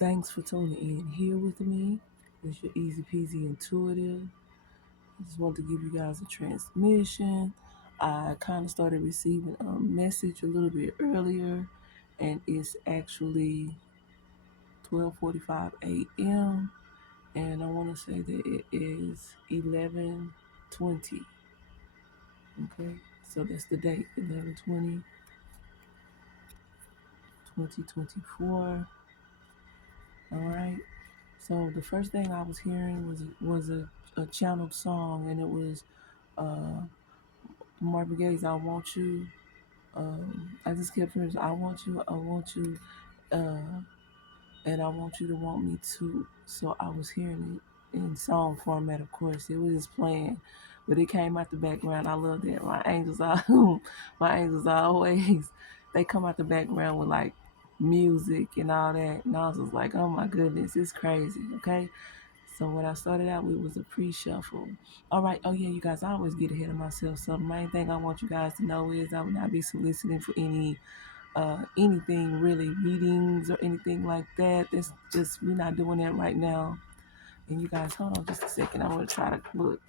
Thanks for tuning in here with me. It's your easy peasy intuitive. I just want to give you guys a transmission. I kind of started receiving a message a little bit earlier, and it's actually 12:45 a.m. And I want to say that it is 11:20. Okay, so that's the date 11/20, 2024. All right. So the first thing I was hearing was a channeled song, and it was uh, Marvin Gaye's "I Want You." I just kept hearing, I want you, uh, and I want you to want me too." So I was hearing it in song format, of course. It was just playing, but it came out the background. I love that. My angels are always, they come out the background with like music and all that, and I was just like, oh my goodness, it's crazy. Okay. So what I started out with was a pre-shuffle. All right. Oh yeah, you guys, I always get ahead of myself. So the main thing I want you guys to know is I will not be soliciting for anything really, readings or anything like that. That's just, we're not doing that right now. And you guys, hold on just a second. I want to try to look.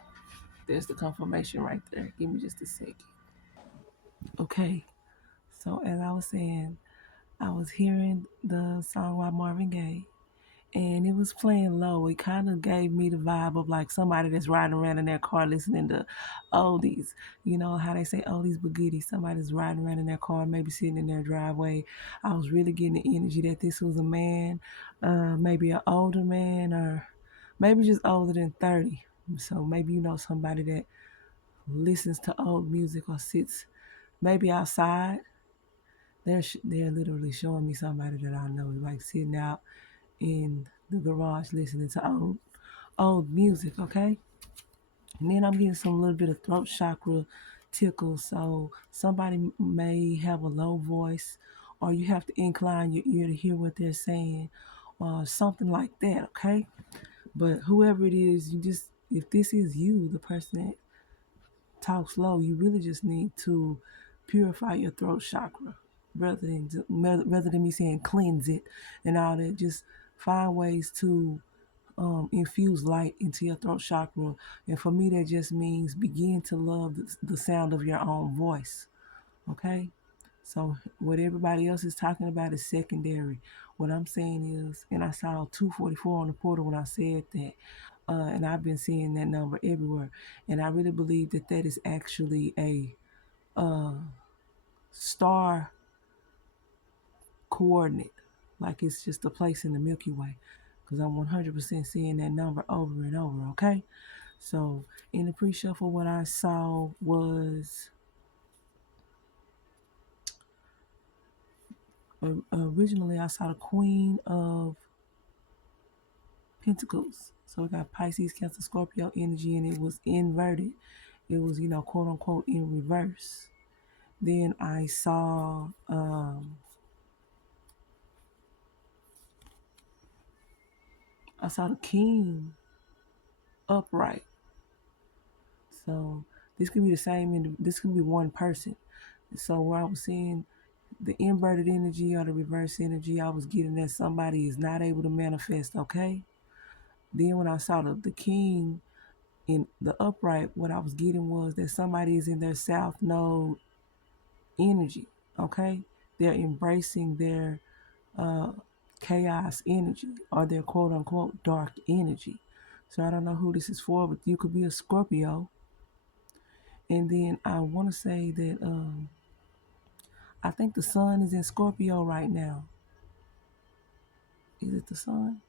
There's the confirmation right there. Give me just a second. Okay. So as I was saying, I was hearing the song by Marvin Gaye, and it was playing low. It kind of gave me the vibe of like somebody that's riding around in their car listening to oldies. You know how they say oldies but goodies. Somebody's riding around in their car, maybe sitting in their driveway. I was really getting the energy that this was a man, maybe an older man, or maybe just older than 30. So maybe you know somebody that listens to old music or sits maybe outside. They're literally showing me somebody that I know, like sitting out in the garage listening to old music, okay? And then I'm getting some little bit of throat chakra tickle. So somebody may have a low voice, or you have to incline your ear to hear what they're saying, or something like that, okay? But whoever it is, you just, if this is you, the person that talks low, you really just need to purify your throat chakra rather than me saying cleanse it and all that. Just find ways to infuse light into your throat chakra. And for me, that just means begin to love the sound of your own voice. Okay? So, what everybody else is talking about is secondary. What I'm saying is, and I saw 244 on the portal when I said that, and I've been seeing that number everywhere. And I really believe that that is actually a uh, star coordinate. Like it's just a place in the Milky Way. Because I'm 100% seeing that number over and over, okay? So in the pre-shuffle, what I saw was originally I saw the Queen of Pentacles. So we got Pisces, Cancer, Scorpio energy, and it was inverted. It was, quote unquote, in reverse. Then I saw the King upright. So this could be the same. This could be one person. So where I was seeing the inverted energy or the reverse energy, I was getting that somebody is not able to manifest, okay? Then when I saw the king in the upright, what I was getting was that somebody is in their south node energy, okay? They're embracing their uh, chaos energy or their quote unquote dark energy. So I don't know who this is for, but you could be a Scorpio. And then I want to say that I think the sun is in Scorpio right now. Is it the sun?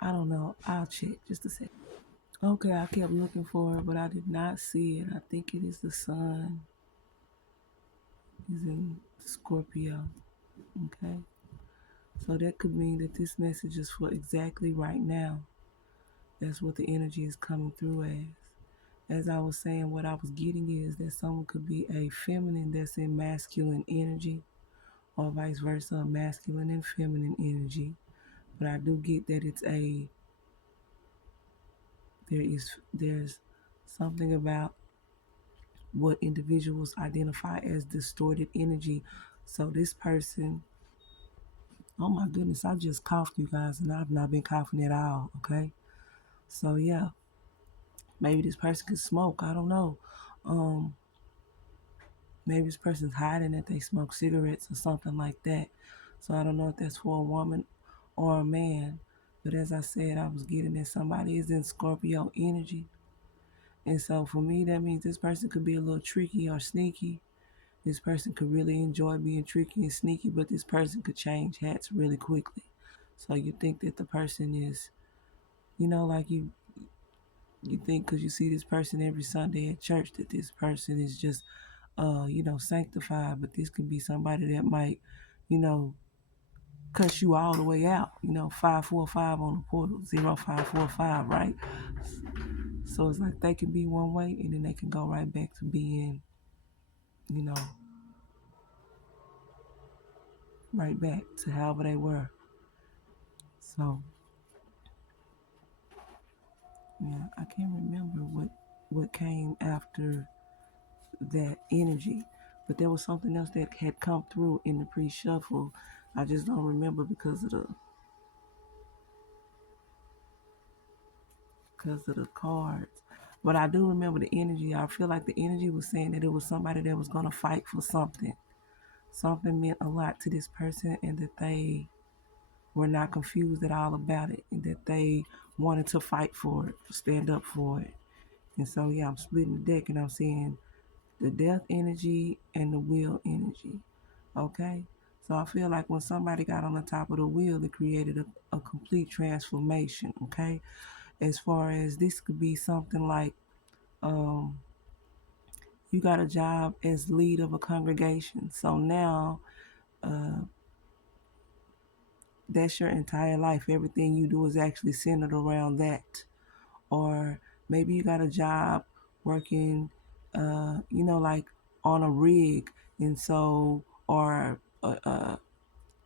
I don't know. I'll check just a second. Okay, I kept looking for it, but I did not see it. I think it is the sun is in Scorpio. Okay. So that could mean that this message is for exactly right now. That's what the energy is coming through as. As I was saying, what I was getting is that someone could be a feminine that's in masculine energy, or vice versa, a masculine and feminine energy. But I do get that there's something about what individuals identify as distorted energy. So this person Oh my goodness, I just coughed, you guys, and I've not been coughing at all, okay? So yeah, maybe this person could smoke. I don't know. Um, Maybe this person's hiding that they smoke cigarettes or something like that. So I don't know if that's for a woman or a man. But as I said, I was getting that somebody is in Scorpio energy. And so for me, that means this person could be a little tricky or sneaky. This person could really enjoy being tricky and sneaky, but this person could change hats really quickly. So you think that the person is, like you think because you see this person every Sunday at church that this person is just sanctified, but this could be somebody that might, you know, cuss you all the way out. 545 on the portal, 0545, right? So it's like they can be one way and then they can go right back to being, you know, right back to however they were. So yeah, I can't remember what came after that energy, but there was something else that had come through in the pre-shuffle. I just don't remember because of the cards. But I do remember the energy. I feel like the energy was saying that it was somebody that was going to fight for something. Something meant a lot to this person, and that they were not confused at all about it, and that they wanted to fight for it, stand up for it. And so, yeah, I'm splitting the deck and I'm seeing the death energy and the wheel energy. Okay? So I feel like when somebody got on the top of the wheel, it created a complete transformation. Okay? As far as this could be something like um, you got a job as lead of a congregation. So now uh, that's your entire life. Everything you do is actually centered around that. Or maybe you got a job working, like on a rig, and so, or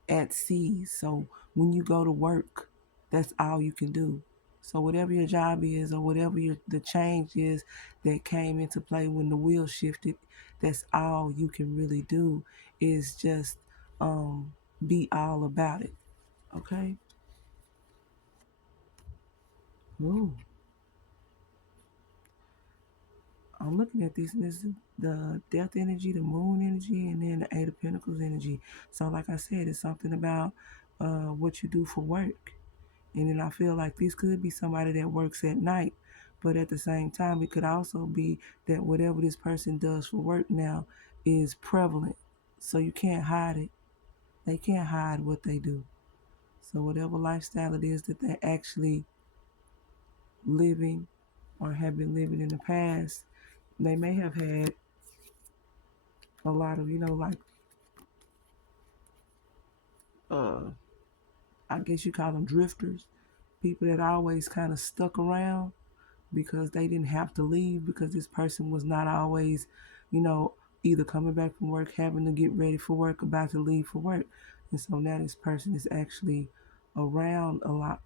at sea. So when you go to work, that's all you can do. So whatever your job is, or whatever the change is that came into play when the wheel shifted, that's all you can really do is just be all about it. Okay. Ooh, I'm looking at these. And this is the death energy, the moon energy, and then the Eight of Pentacles energy. So like I said, it's something about what you do for work. And then I feel like this could be somebody that works at night, but at the same time, it could also be that whatever this person does for work now is prevalent. So you can't hide it. They can't hide what they do. So whatever lifestyle it is that they're actually living or have been living in the past, they may have had a lot of, like, uh, I guess you call them drifters, people that always kind of stuck around because they didn't have to leave because this person was not always, you know, either coming back from work, having to get ready for work, about to leave for work. And so now this person is actually around a lot.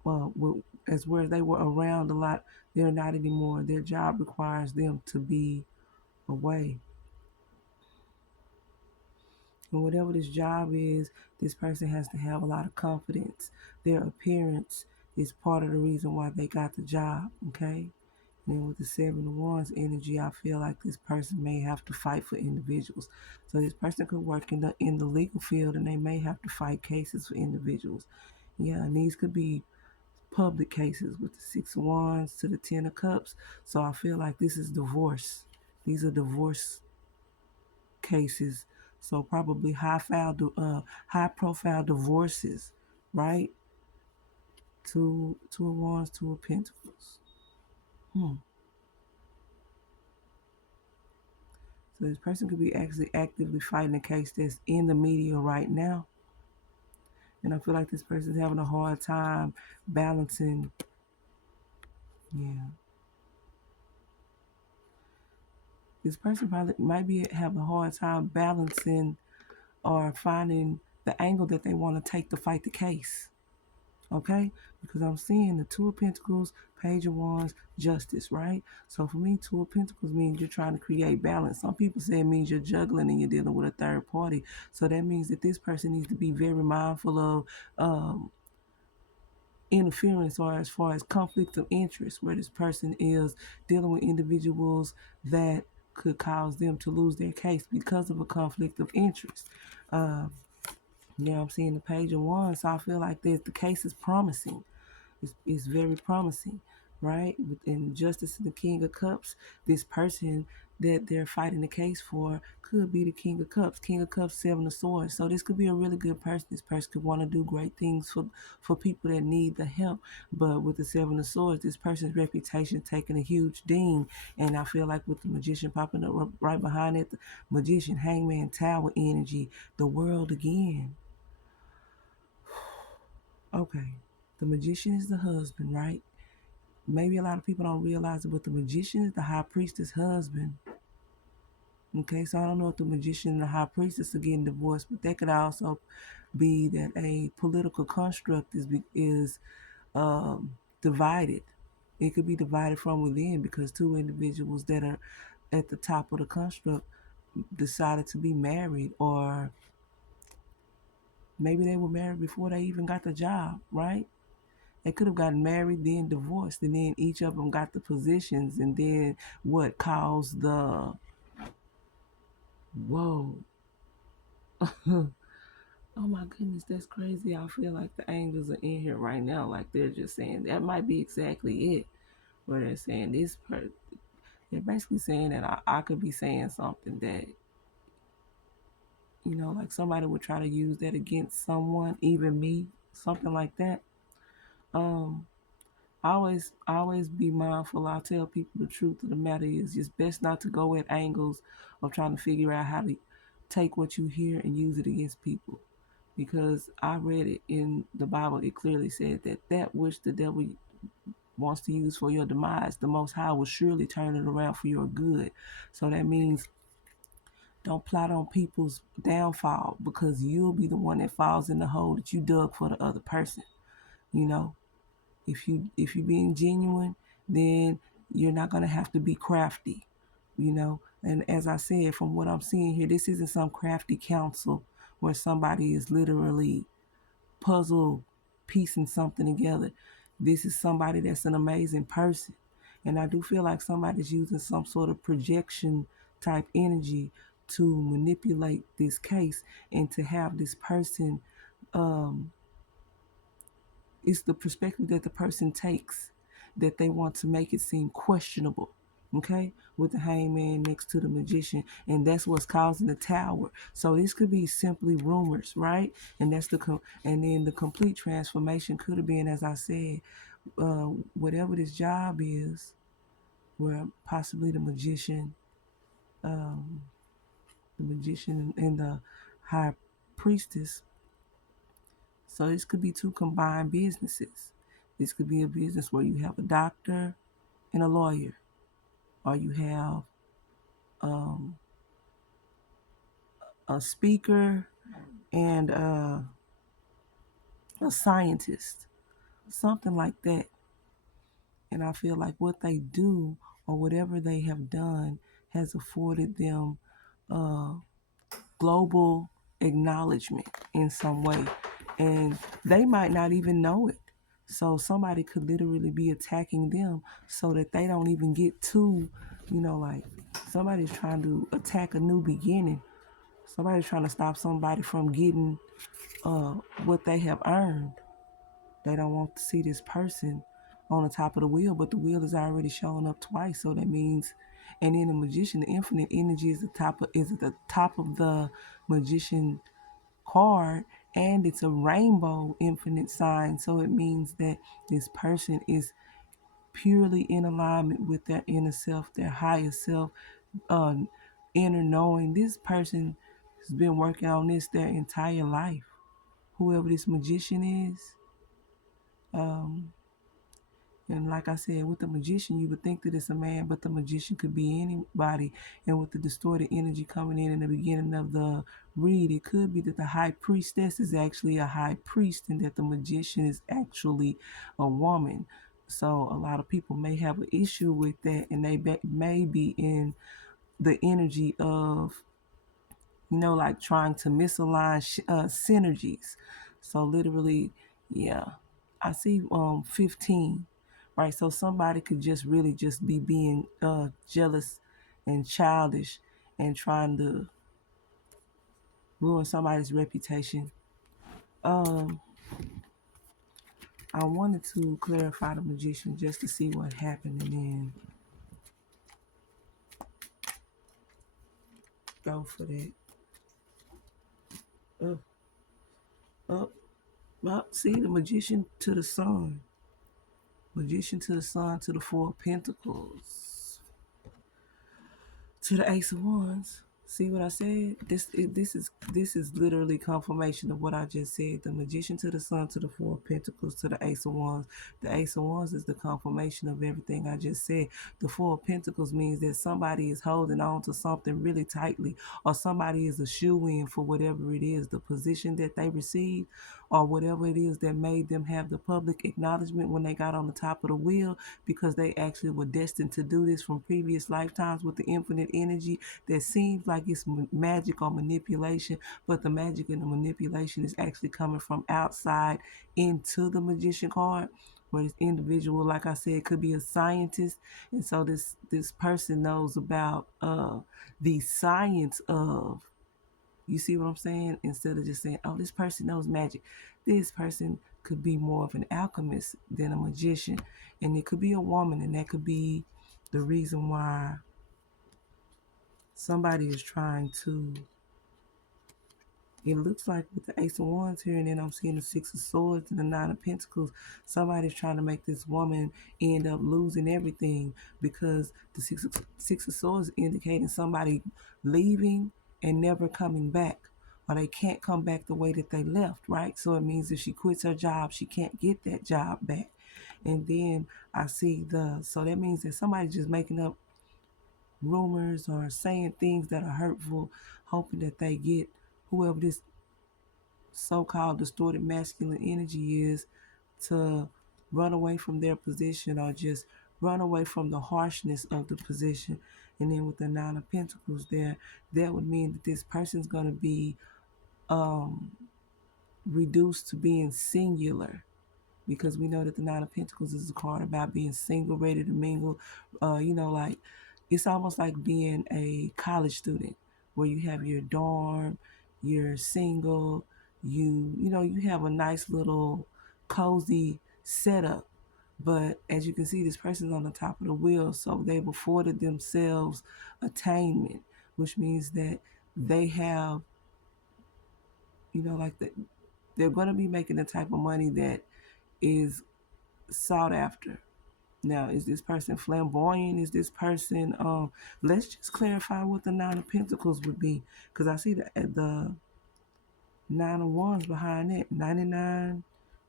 As where they were around a lot, they're not anymore. Their job requires them to be away. And whatever this job is, this person has to have a lot of confidence. Their appearance is part of the reason why they got the job, okay? And then with the Seven of Wands energy, I feel like this person may have to fight for individuals. So this person could work in the legal field, and they may have to fight cases for individuals. Yeah, and these could be public cases with the Six of Wands to the Ten of Cups. So I feel like this is divorce. These are divorce cases. So probably high profile divorces, right? Two of Wands, Two of Pentacles. Hmm. So this person could be actually actively fighting a case that's in the media right now. And I feel like this person's having a hard time balancing. Yeah. This person probably might be have a hard time balancing or finding the angle that they want to take to fight the case. okay? Because I'm seeing the Two of Pentacles, Page of Wands, Justice, right? So for me, Two of Pentacles means you're trying to create balance. Some people say it means you're juggling and you're dealing with a third party. So that means that this person needs to be very mindful of interference, or as far as conflict of interest, where this person is dealing with individuals that could cause them to lose their case because of a conflict of interest. Uh, I'm seeing the Page of Wands, so I feel like the case is promising. It's very promising, right? In Justice and the King of Cups, this person that they're fighting the case for could be the King of Cups. King of Cups, Seven of Swords. So this could be a really good person. This person could want to do great things for people that need the help. But with the Seven of Swords, this person's reputation taking a huge ding. And I feel like with the Magician popping up right behind it, the Magician, Hangman, Tower energy, the World again. Okay. The Magician is the husband, right? Maybe a lot of people don't realize it, but the Magician is the High Priestess husband. Okay, so I don't know if the Magician and the High Priestess are getting divorced, but that could also be that a political construct is divided. It could be divided from within because two individuals that are at the top of the construct decided to be married, or maybe they were married before they even got the job, right? They could have gotten married, then divorced, and then each of them got the positions, and then what caused the whoa. Oh my goodness, that's crazy. I feel like the angels are in here right now. Like they're just saying that might be exactly it. Where they're saying they're basically saying that I could be saying something that, like somebody would try to use that against someone, even me, something like that. Um, I always be mindful. I tell people the truth of the matter is it's best not to go at angles of trying to figure out how to take what you hear and use it against people. Because I read it in the Bible, it clearly said that which the devil wants to use for your demise, the Most High will surely turn it around for your good. So that means don't plot on people's downfall, because you'll be the one that falls in the hole that you dug for the other person. You know, if you're being genuine, then you're not gonna have to be crafty. And as I said, from what I'm seeing here, this isn't some crafty counsel where somebody is literally puzzle piecing something together. This is somebody that's an amazing person. And I do feel like somebody's using some sort of projection type energy to manipulate this case and to have this person, um, it's the perspective that the person takes that they want to make it seem questionable. Okay, with the hangman next to the magician, and that's what's causing the tower. So this could be simply rumors, right? And that's and then the complete transformation could have been, as I said, whatever this job is, where possibly the magician and the high priestess. So this could be two combined businesses. This could be a business where you have a doctor and a lawyer, or you have um, a speaker and a scientist, something like that. And I feel like what they do or whatever they have done has afforded them uh, global acknowledgement in some way. And they might not even know it. So somebody could literally be attacking them so that they don't even get to, like somebody's trying to attack a new beginning. Somebody's trying to stop somebody from getting what they have earned. They don't want to see this person on the top of the wheel, but the wheel is already showing up twice. So that means, and then the magician, the infinite energy is at the top of the magician card, and it's a rainbow infinite sign. So it means that this person is purely in alignment with their inner self, their higher self, uh, inner knowing. This person has been working on this their entire life. Whoever this magician is, um, And like I said, with the magician, you would think that it's a man, but the magician could be anybody. And with the distorted energy coming in the beginning of the read, it could be that the high priestess is actually a high priest and that the magician is actually a woman. So a lot of people may have an issue with that, and they may be in the energy of, like trying to misalign synergies. So literally, yeah, I see 15, right? So somebody could just really just be being jealous and childish and trying to ruin somebody's reputation. Um, I wanted to clarify the magician just to see what happened and then go for that. Up, up, up. See the magician to the sun. Magician to the sun to the Four of Pentacles. To the Ace of Wands. See what I said? This is literally confirmation of what I just said. The Magician to the Sun, to the Four of Pentacles, to the Ace of Wands. The Ace of Wands is the confirmation of everything I just said. The Four of Pentacles means that somebody is holding on to something really tightly, or somebody is a shoe-in for whatever it is, the position that they received, or whatever it is that made them have the public acknowledgement when they got on the top of the wheel, because they actually were destined to do this from previous lifetimes with the infinite energy that seems like it's magic or manipulation, but the magic and the manipulation is actually coming from outside into the magician card. But this individual, like I said, could be a scientist, and so this person knows about the science of, you see what I'm saying? Instead of just saying, oh, this person knows magic. This person could be more of an alchemist than a magician. And it could be a woman, and that could be the reason why somebody is trying to, it looks like with the Ace of Wands here, and then I'm seeing the Six of Swords and the Nine of Pentacles, somebody's trying to make this woman end up losing everything, because the Six of Swords indicating somebody leaving and never coming back, or they can't come back the way that they left, right? So it means if she quits her job, she can't get that job back. And then I see so that means that somebody's just making up rumors or saying things that are hurtful, hoping that they get whoever this so-called distorted masculine energy is to run away from their position, or just run away from the harshness of the position. And then with the Nine of Pentacles there, that would mean that this person's going to be reduced to being singular, because we know that the Nine of Pentacles is a card about being single, ready to mingle. Like it's almost like being a college student where you have your dorm, you're single, you have a nice little cozy setup. But as you can see, this person's on the top of the wheel, so they've afforded themselves attainment, which means that they have, like they're going to be making the type of money that is sought after. Now, is this person flamboyant? Is this person, let's just clarify what the Nine of Pentacles would be, because I see the Nine of Wands behind it, 99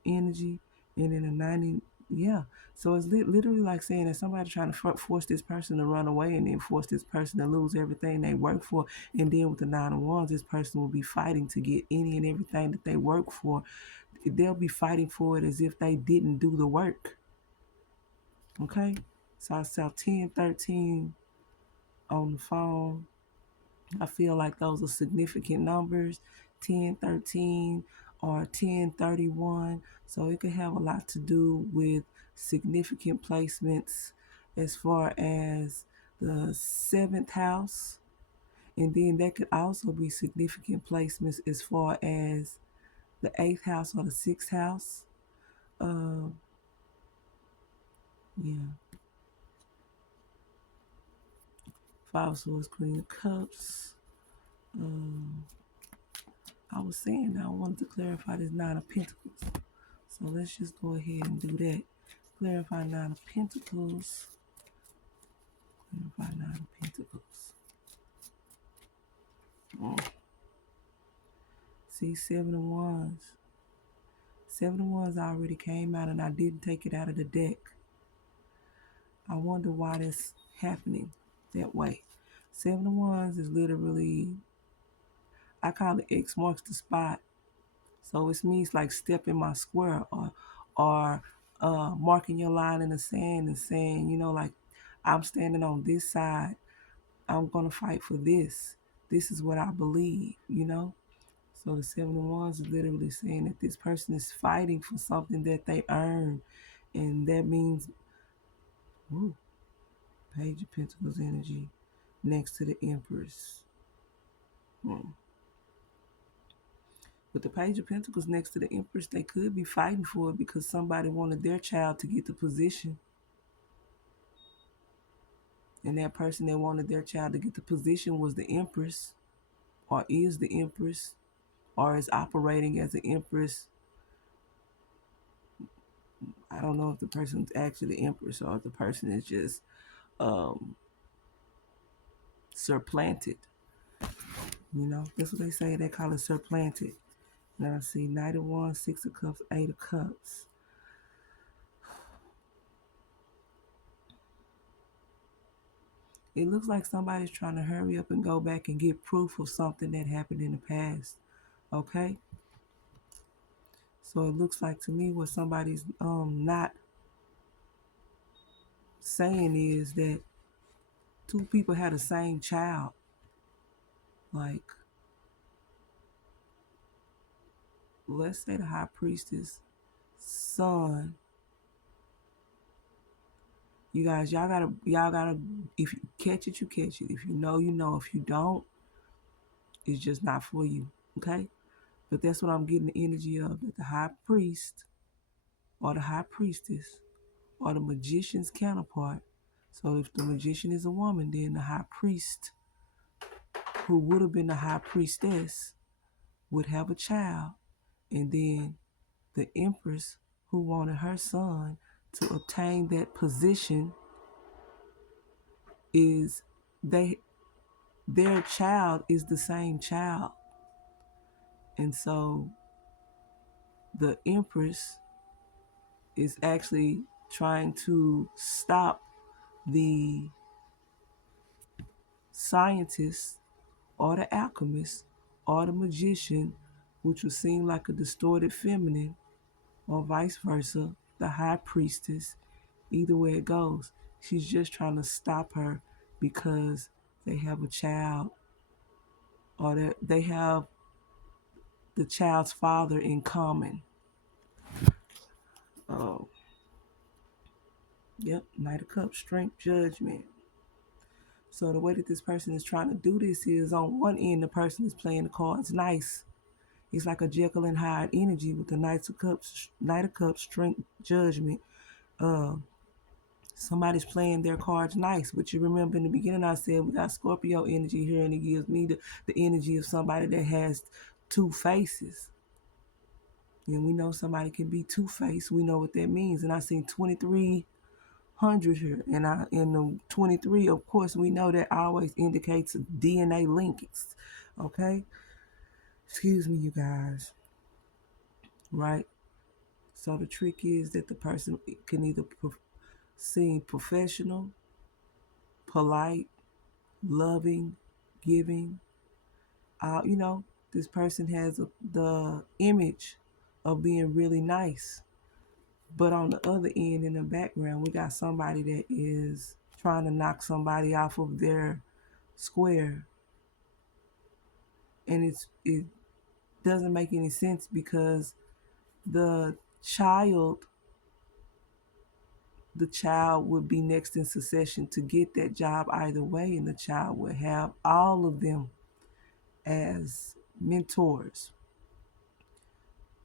energy, and then a 90, yeah. So it's literally like saying that somebody trying to force this person to run away, and then force this person to lose everything they work for. And then with the Nine of Wands, this person will be fighting to get any and everything that they work for. They'll be fighting for it as if they didn't do the work. Okay? So I saw 10, 13 on the phone. I feel like those are significant numbers, 10, 13, or 10, 31. So it could have a lot to do with significant placements as far as the seventh house. And then that could also be significant placements as far as the eighth house or the sixth house. Yeah. Five of Swords, Queen of Cups. I was saying I wanted to clarify this Nine of Pentacles. So let's just go ahead and do that. Clarify Nine of Pentacles. Clarify Nine of Pentacles. See, Seven of Wands. Seven of Wands already came out, and I didn't take it out of the deck. I wonder why that's happening that way. Seven of Wands is literally, I call it X marks the spot. So it means like step in my square, or marking your line in the sand and saying, like, I'm standing on this side. I'm going to fight for this. This is what I believe. So the Seven of Wands is literally saying that this person is fighting for something that they earn. And that means, woo, Page of Pentacles energy next to the Empress. With the Page of Pentacles next to the Empress, they could be fighting for it because somebody wanted their child to get the position. And that person that wanted their child to get the position was the Empress, or is the Empress, or is operating as the Empress. I don't know if the person's actually the Empress or if the person is just supplanted. That's what they say. They call it supplanted. Now I see Knight of Wands, Six of Cups, Eight of Cups. It looks like somebody's trying to hurry up and go back and get proof of something that happened in the past. Okay? So it looks like to me what somebody's not saying is that two people had the same child. Like, let's say the High Priestess son. You guys, y'all gotta, if you catch it, you catch it. If you know, you know. If you don't, it's just not for you. Okay? But that's what I'm getting the energy of, that the High Priest or the High Priestess or the Magician's counterpart. So if the Magician is a woman, then the High Priest, who would have been the High Priestess, would have a child. And then the Empress, who wanted her son to obtain that position, is their child is the same child. And so the Empress is actually trying to stop the scientist or the alchemist or the magician, which would seem like a distorted feminine, or vice versa, the High Priestess. Either way it goes, she's just trying to stop her because they have a child, or that they have the child's father in common. Oh, yep, Knight of Cups, Strength, Judgment. So the way that this person is trying to do this is, on one end, the person is playing the cards nice. It's like a Jekyll and Hyde energy with the Knight of Cups, Strength, Judgment. Somebody's playing their cards nice. But you remember in the beginning I said we got Scorpio energy here, and it gives me the energy of somebody that has two faces. And we know somebody can be two-faced. We know what that means. And I seen 2300 here. And in the 23, of course, we know that always indicates DNA linkage. Okay? Excuse me, you guys. Right? So the trick is that the person can either seem professional, polite, loving, giving. This person has the image of being really nice. But on the other end, in the background, we got somebody that is trying to knock somebody off of their square. And it doesn't make any sense because the child would be next in succession to get that job either way, and the child would have all of them as mentors.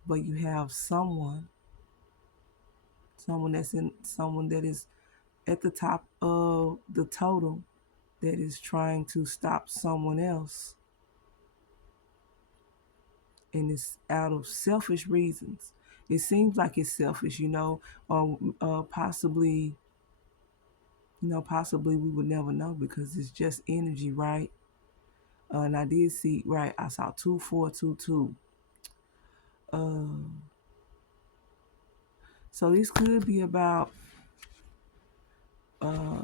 But you have someone that is at the top of the totem that is trying to stop someone else, and it's out of selfish reasons. It seems like it's selfish, or possibly we would never know because it's just energy, right? And I did see, right, I saw 2422. So this could be about uh,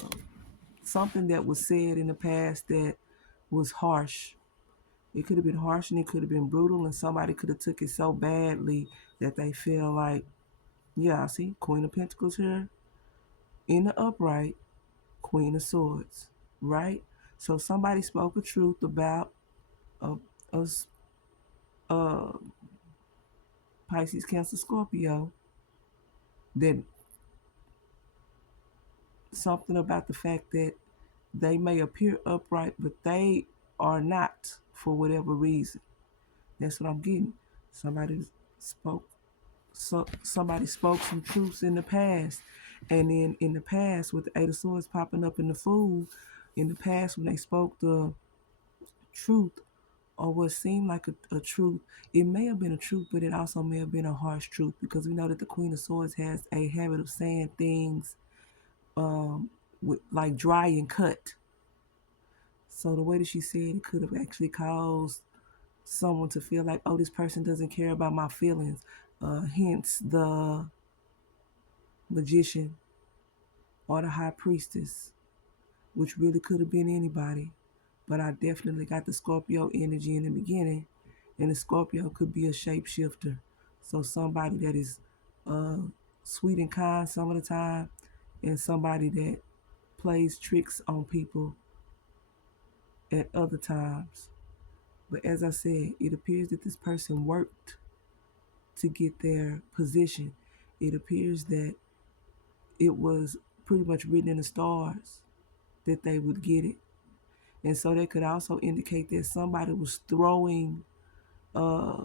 something that was said in the past that was harsh. It could have been harsh and it could have been brutal, and somebody could have took it so badly that they feel like, yeah, I see Queen of Pentacles here in the upright, Queen of Swords, right? So somebody spoke a truth about a, a, a Pisces, Cancer, Scorpio, that something about the fact that they may appear upright, but they are not for whatever reason. That's what I'm getting. Somebody spoke somebody spoke some truths in the past. And then in the past, with the Eight of Swords popping up in the Fool, in the past when they spoke the truth or what seemed like a truth, it may have been a truth, but it also may have been a harsh truth, because we know that the Queen of Swords has a habit of saying things with, like dry and cut. So the way that she said it could have actually caused someone to feel like, oh, this person doesn't care about my feelings. Hence the magician or the high priestess, which really could have been anybody. But I definitely got the Scorpio energy in the beginning, and the Scorpio could be a shapeshifter. So somebody that is uh, sweet and kind some of the time, and somebody that plays tricks on people at other times. But as I said, it appears that this person worked to get their position. It appears that it was pretty much written in the stars that they would get it. And so that could also indicate that somebody was throwing uh,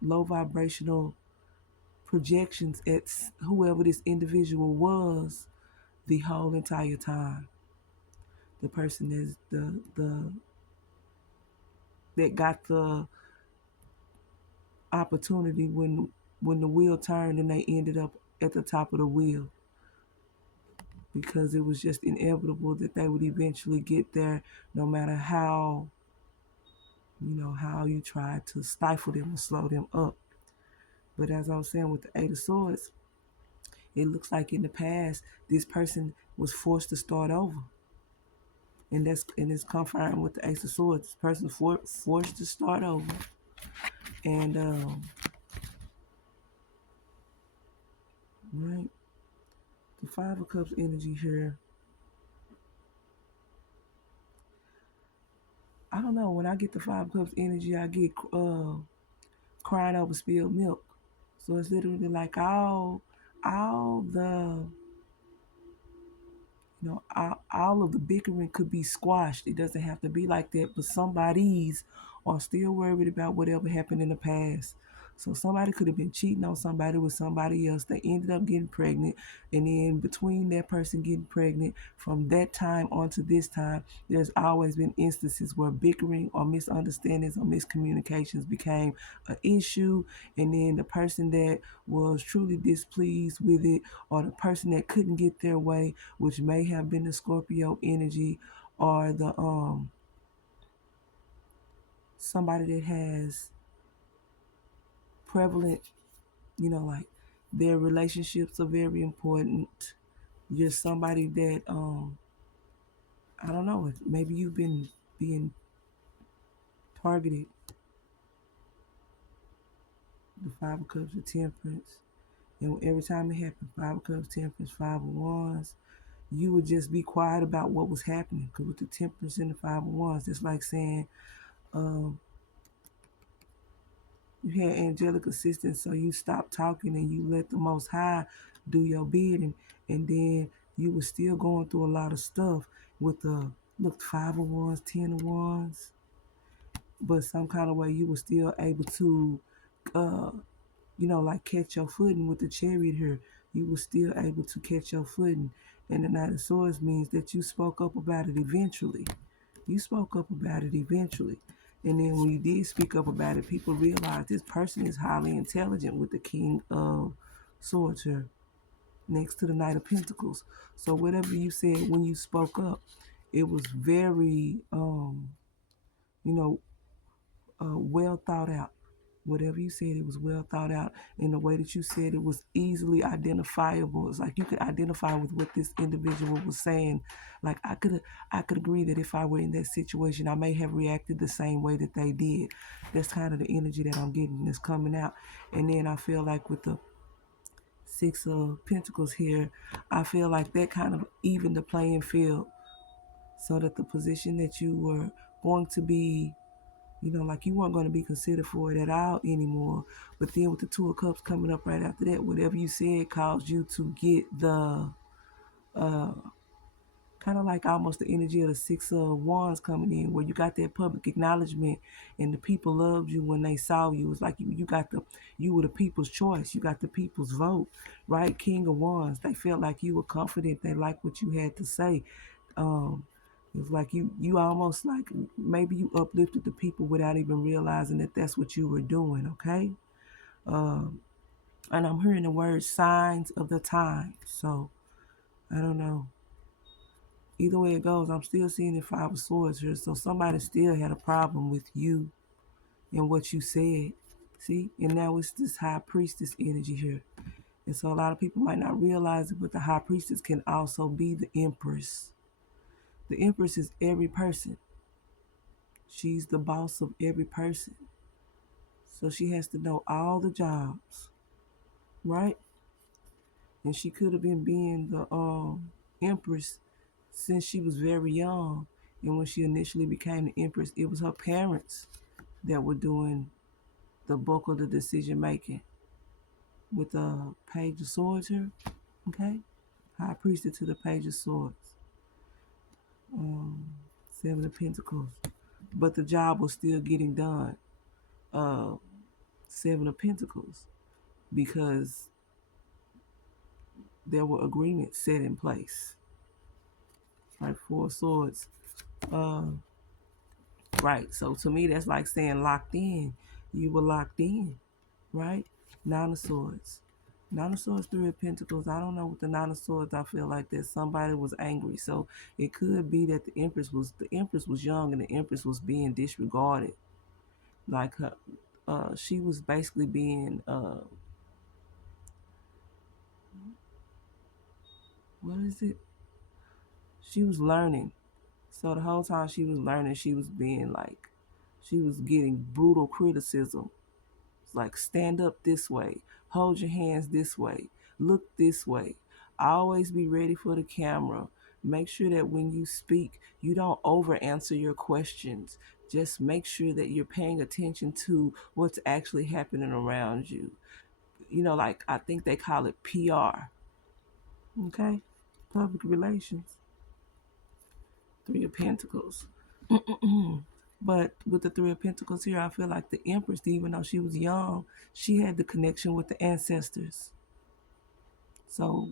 low vibrational projections at whoever this individual was the whole entire time. The person is the that got the opportunity when the wheel turned and they ended up at the top of the wheel, because it was just inevitable that they would eventually get there, no matter how how you try to stifle them or slow them up. But as I was saying, with the Eight of Swords, it looks like in the past this person was forced to start over, and it's confirmed with the Ace of Swords. This person forced to start over, and right, the Five of Cups energy here. I don't know. When I get the Five of Cups energy, I get crying over spilled milk. So it's literally like all the all of the bickering could be squashed. It doesn't have to be like that, but somebody's are still worried about whatever happened in the past. So somebody could have been cheating on somebody with somebody else. They ended up getting pregnant, and then between that person getting pregnant, from that time on to this time, there's always been instances where bickering or misunderstandings or miscommunications became an issue, and then the person that was truly displeased with it, or the person that couldn't get their way, which may have been the Scorpio energy, or the somebody that has prevalent, like their relationships are very important. You're somebody that I don't know, maybe you've been being targeted. The Five of Cups of Temperance, and every time it happened, Five of Cups, Temperance, Five of Wands, you would just be quiet about what was happening. Because with the Temperance and the Five of Wands, it's like saying um, you had angelic assistance, so you stopped talking and you let the Most High do your bidding, and then you were still going through a lot of stuff with the Five of Wands, 10 of Wands, but some kind of way you were still able to, uh, like catch your footing with the Chariot here. You were still able to catch your footing, and the Knight of Swords means that you spoke up about it eventually. You spoke up about it eventually. And then when you did speak up about it, people realized this person is highly intelligent with the King of Swords here next to the Knight of Pentacles. So whatever you said when you spoke up, it was very, well thought out. Whatever you said, it was well thought out. In the way that you said it was easily identifiable. It's like you could identify with what this individual was saying. Like I could agree that if I were in that situation, I may have reacted the same way that they did. That's kind of the energy that I'm getting that's coming out. And then I feel like with the Six of Pentacles here, I feel like that kind of evened the playing field, so that the position that you were going to be, like you weren't going to be considered for it at all anymore. But then with the Two of Cups coming up right after that, whatever you said caused you to get the kind of like almost the energy of the Six of Wands coming in, where you got that public acknowledgement and the people loved you when they saw you. It's like you were the people's choice. You got the people's vote, right? King of Wands. They felt like you were confident. They liked what you had to say. It's like you almost like maybe you uplifted the people without even realizing that that's what you were doing, okay? And I'm hearing the word signs of the time. So I don't know. Either way it goes, I'm still seeing the Five of Swords here. So somebody still had a problem with you and what you said. See? And now it's this High Priestess energy here. And so a lot of people might not realize it, but the High Priestess can also be the Empress. The Empress is every person. She's the boss of every person. So she has to know all the jobs, right? And she could have been being the Empress since she was very young. And when she initially became the Empress, it was her parents that were doing the bulk of the decision making. With the Page of Swords here, okay? High Priestess to the Page of Swords. Seven of Pentacles. But the job was still getting done. Seven of Pentacles. Because there were agreements set in place. Like Four of Swords. Right. So to me, that's like saying locked in. You were locked in, right? Nine of Swords. Nine of Swords, Three of Pentacles. I don't know what the Nine of Swords. I feel like that somebody was angry. So it could be that the Empress was young and the Empress was being disregarded. Like her, she was basically being what is it? She was learning. So the whole time she was learning, she was being like, she was getting brutal criticism. It's like, stand up this way, hold your hands this way, look this way. Always be ready for the camera. Make sure that when you speak, you don't over answer your questions. Just make sure that you're paying attention to what's actually happening around you. Like I think they call it PR. Okay? Public relations. Three of Pentacles. But with the Three of Pentacles here, I feel like the Empress, even though she was young, she had the connection with the ancestors. So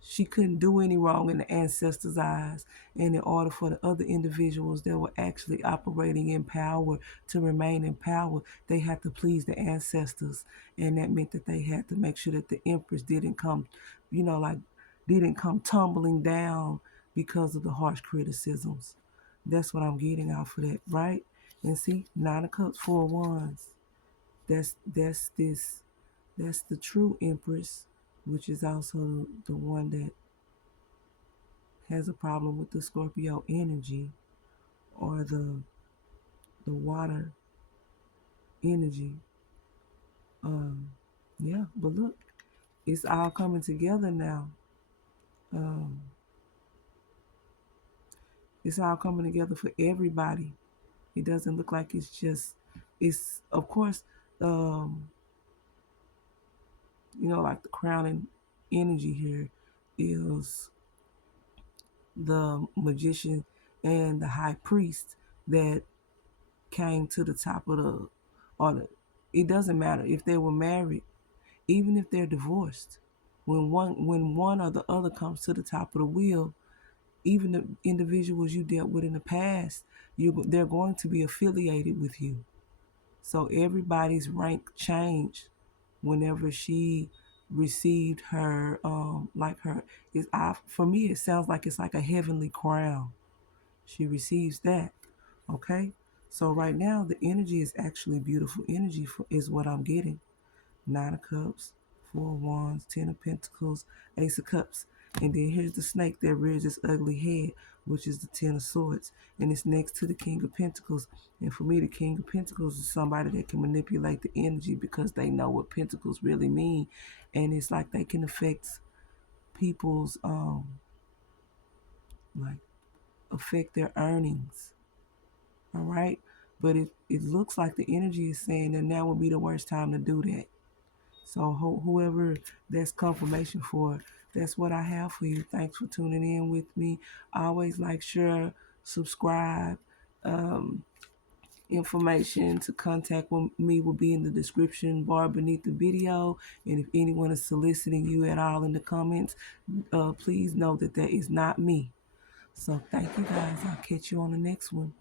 she couldn't do any wrong in the ancestors' eyes. And in order for the other individuals that were actually operating in power to remain in power, they had to please the ancestors. And that meant that they had to make sure that the Empress didn't come, didn't come tumbling down because of the harsh criticisms. That's what I'm getting out for that, right? And see, Nine of Cups, Four of Wands. That's the true Empress, which is also the one that has a problem with the Scorpio energy or the water energy. Yeah, but look, it's all coming together now. It's all coming together for everybody. It doesn't look like it's of course, like the crowning energy here is the magician and the high priest that came to the top of it doesn't matter if they were married, even if they're divorced. When one or the other comes to the top of the wheel, even the individuals you dealt with in the past, they're going to be affiliated with you. So everybody's rank changed whenever she received her, for me, it sounds like it's like a heavenly crown. She receives that, okay? So right now, the energy is actually beautiful energy is what I'm getting. Nine of Cups, Four of Wands, Ten of Pentacles, Ace of Cups. And then here's the snake that rears its ugly head, which is the Ten of Swords. And it's next to the King of Pentacles. And for me, the King of Pentacles is somebody that can manipulate the energy because they know what Pentacles really mean. And it's like they can affect people's, like, affect their earnings. All right? But it looks like the energy is saying that now would be the worst time to do that. So whoever that's confirmation for, that's what I have for you. Thanks for tuning in with me. Always like, share, subscribe. Information to contact me will be in the description bar beneath the video. And if anyone is soliciting you at all in the comments, please know that that is not me. So thank you guys. I'll catch you on the next one.